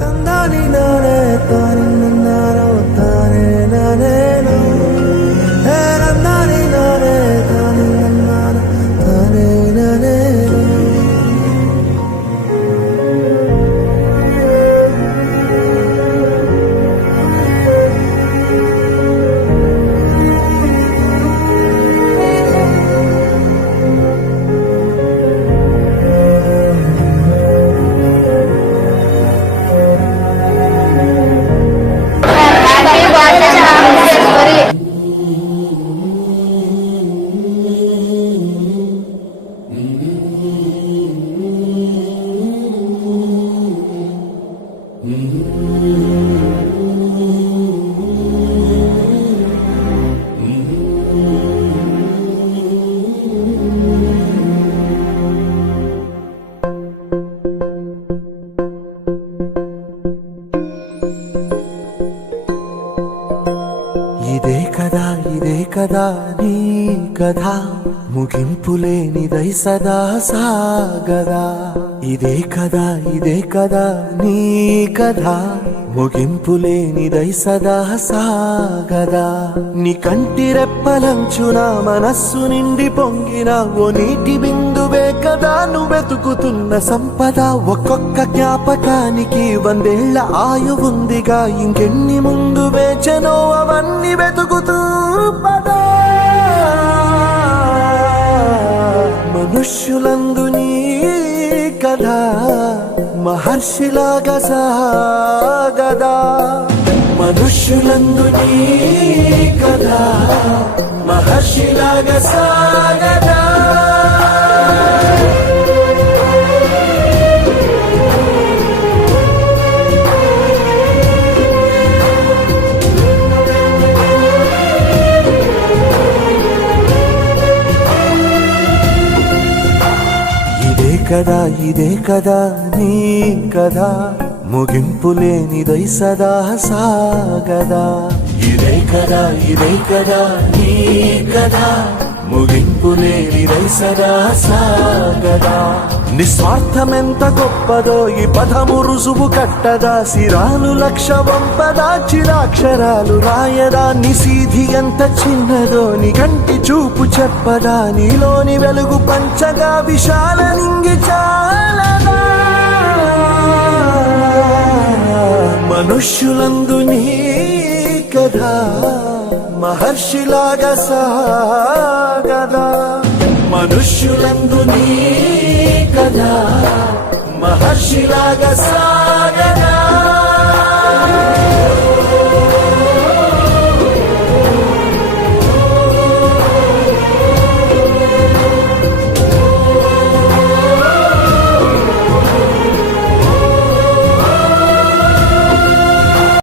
తందాని నానే తాని నన్నారో తానే నానేనో హే నందాని నానే తాని నన్నారో తానే నానేనో ఇదే కదా నీ కథ ముగింపులేనిదై సదా సాగదా ఇదే కదా నీ కథ ముగింపులేనిదై సదా సాగదా నీ కంటి రెప్పలంచున మనస్సు నిండి పొంగిన ఓ నీటి బిందువే కదా నువ్వెతుకుతున్న సంపద ఒక్కొక్క జ్ఞాపకానికి 100 ఏళ్ల ఆయువుందిగా ఇంకెన్ని ముందు వేచనో అవన్నీ వెతుకుతూ పదా మనుష్యులందు నీ కథ మహర్షిలాగా సాగదా మనుష్యులందు నీ కథ మహర్షిలాగా సాగదా ఇదే కదా నీ కథ ముగింపులేనిదై సదా సాగదా ఇదే కదా నీ కథ ముగింపులేనిదై సదా సాగదా నిస్వార్థమెంత గొప్పదో ఈ పదము రుజువు కట్టదా సిరాలు 1,00,000 వంపదా చిరాక్షరాలు రాయదా నిసీధి ఎంత చిన్నదో నీ కంటి చూపు చెప్పదా నీలోని వెలుగు పంచగా విశాల నింగి చాలదా మనుష్యులందు నీ కథ మహర్షిలాగా సాగదా మనుష్యులందు నీ కథ మహర్షిలాగా సాగదా